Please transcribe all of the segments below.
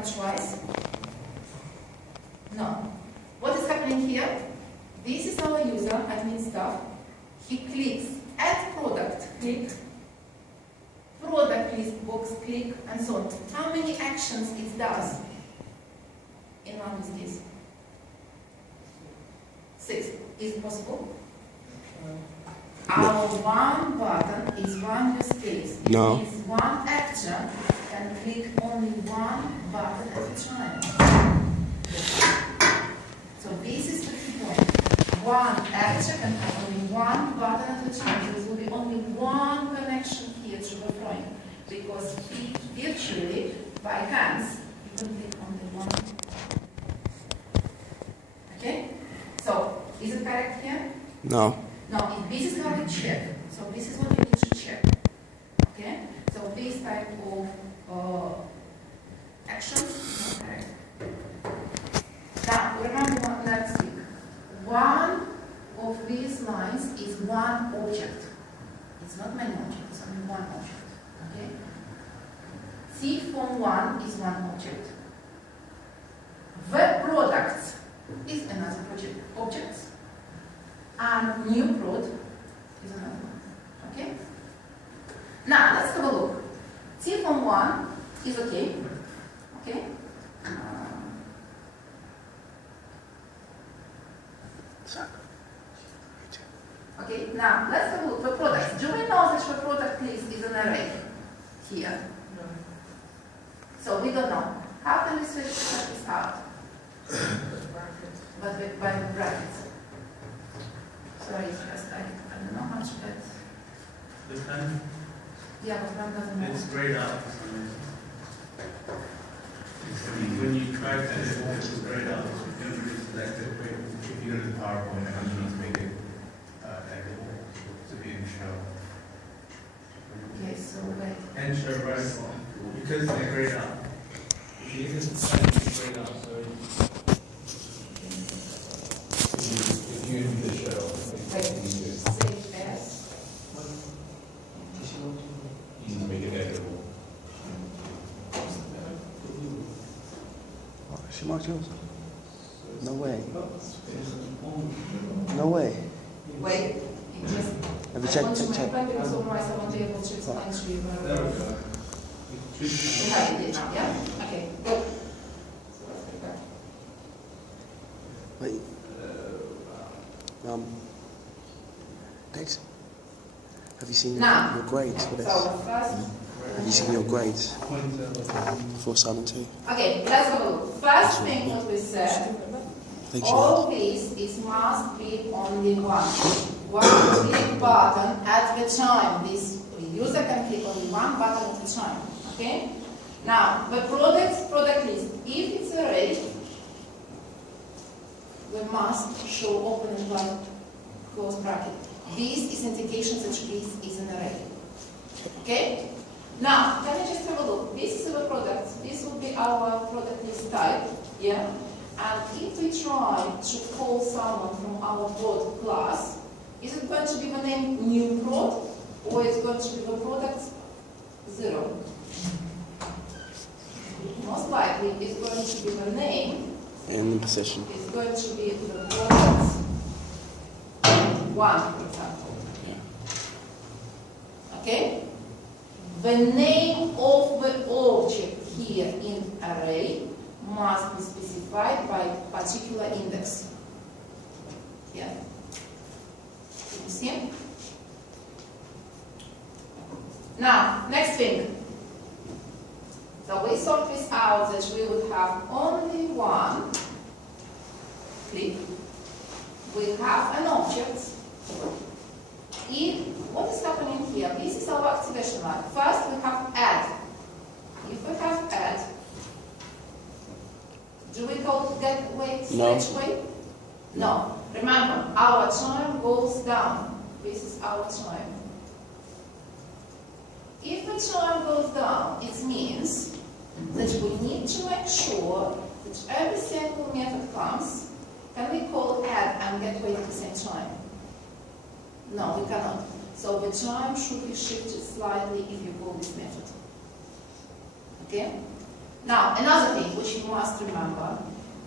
happen twice? No. What is happening here? This is our user, admin staff. He clicks add product, click, product list box, click, and so on. How many actions it does in one use case? 6. Is it possible? Our one button is one use case. No. It means one actor can click only one button at a time. So this is the key point. One actor can have only one button at a time. There will be only one connection here to the front, because virtually, by hands, you can click only one. Okay? So, is it correct here? No. No, this is how we check. So this is what you need to check. Okay? So this type of actions is not correct. Now, remember one next thing. One of these lines is one object. It's not many objects, it's only one object. Okay? C from 1 is one object. The products is another object. And new prod is another one. Okay? Now, let's have a look. T from 1 is okay. Okay? Okay, now let's have a look. The products. Do we know that the product list is an array here? No. So we don't know. How can we switch this out? But by brackets. Sorry, it's just I don't know how to get. The pen? Yeah, but one doesn't know. It's grayed out for some reason. When you try to edit it, it's grayed out. If you go to the PowerPoint, I need to make it editable to be in show. Okay, so wait. And show right because they're grayed out. You can it's grayed out, so If you do the show, Wait. Save as. you need to make it editable. She marked yours? No way. No way. Wait. You just. Have you I checked? want to Check, check. make because otherwise I won't be able to explain to you. there we go. You have it now, yeah? Okay, go. So let's go back. Wait. Dex, have you seen Now, your grades for this? So first. Have you seen your grades for Simon 2? Okay, let's have a look. First thing what we said, Thank you. all these is must be only one click button at the time. This user can click only one button at a time. Okay? Now, the product list, if it's array, we must show open and close bracket. This is indication that this is an array. Okay? Now, can we just have a look? This is our product. This will be our product list type. Yeah? And if we try to call someone from our prod class, is it going to be the name new prod, or is it going to be the product 0? Most likely it's going to be the name In the position. is going to be the product 1, for example. Yeah. Okay? The name of the object here in array must be specified by particular index. Yeah. Can you see? Now, next thing. So we sort this out that we would have only one click. We have an object. What is happening here? This is our activation line. First we have add. If we have add, do we call get wait No. switch wait? No. Remember, our time goes down. This is our time. If the time goes down, it means that we need to make sure that every single method comes. Can we call add and get wait at the same time? No, we cannot. So the time should be shifted slightly if you call this method. Okay? Now, another thing which you must remember,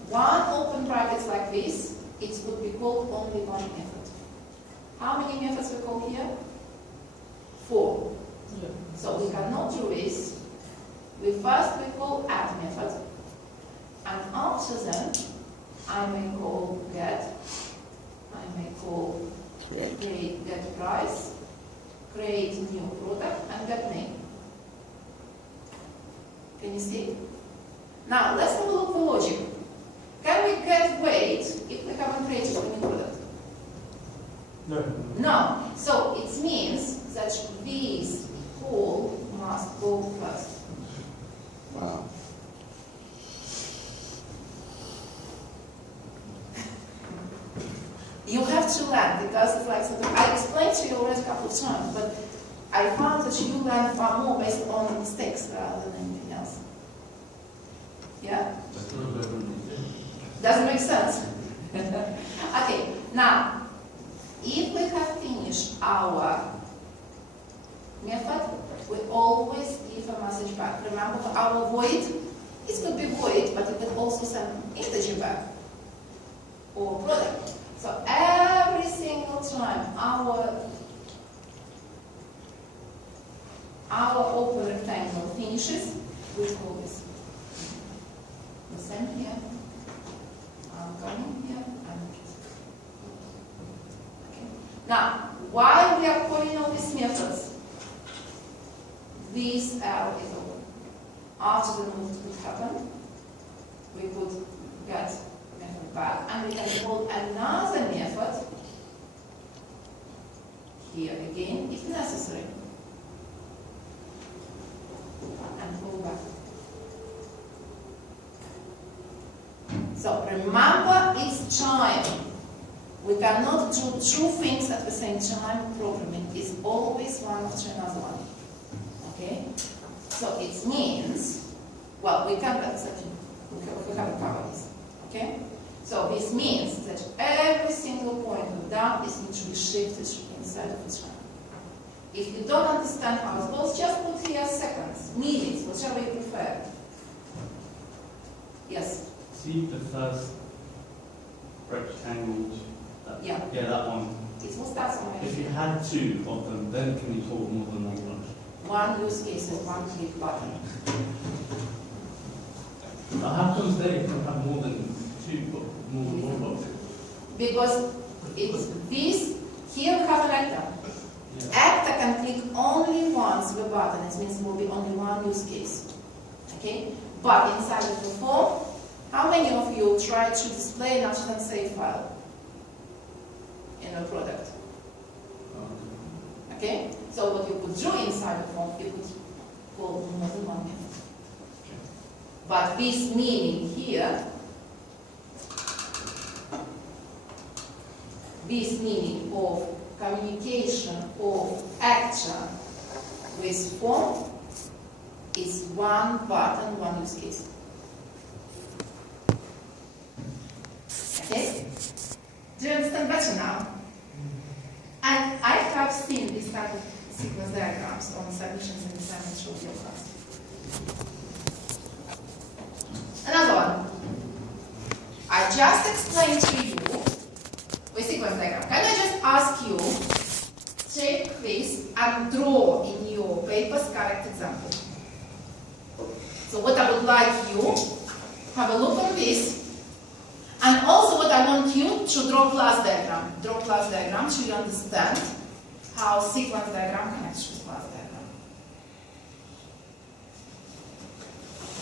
one open bracket like this, it would be called only one method. How many methods we call here? 4. So we cannot do this. We call add method, and after that, I may call get, I may call create get price, create new product, and get name. Can you see? Now let's have a look for logic. Can we get weight if we haven't created a new product? No. No. So it means that this whole must go first. Wow. You have to learn because it's like something I explained to you already a couple of times, but I found that you learn far more based on mistakes rather than anything else. Yeah? Doesn't make sense? Okay, now, if we have finished our method, we always give a message back. Remember for our void, it could be void, but it could also send integer back or product. So every single time our open rectangle finishes, we call this. The same here. I'm coming here. Okay. Now, while we are calling all these methods, this arrow is open. After the move would happen, we could get method back, and we can call another method here again if necessary, and call back. So remember, it's time. We cannot do 2 things at the same time. Programming is always one after another one. Okay? So it means, well, we can have a cover this. Okay? So this means that every single point of down is need to be shifted inside of the channel. If you don't understand how it goes, just put here seconds, minutes, whichever you prefer. Yes? See the first rectangle? Yeah. Yeah, that one. It will start somewhere. If you had 2 of them, then can you talk more than one? One use case and one click button. Now, how comes they can have more than 2, more than one boxes? Because it's this, here we have an actor. Yeah. Actor can click only once the button, it means there will be only one use case. Okay? But inside of the form, how many of you try to display an Amsterdam save file in a product? Okay? So what you could do inside the form, you could call more than one method. But this meaning here, this meaning of communication of action with form is one button, one use case. Okay? Do you understand better now? And I have seen this type of sequence diagrams on submissions and assignments of your class. Another one. I just explained to you with sequence diagram. Can I just ask you, take this and draw in your papers correct example? So what I would like you, have a look at this. And also what I want you to draw class diagram. Draw class diagram so you understand how sequence diagram connects with class diagram.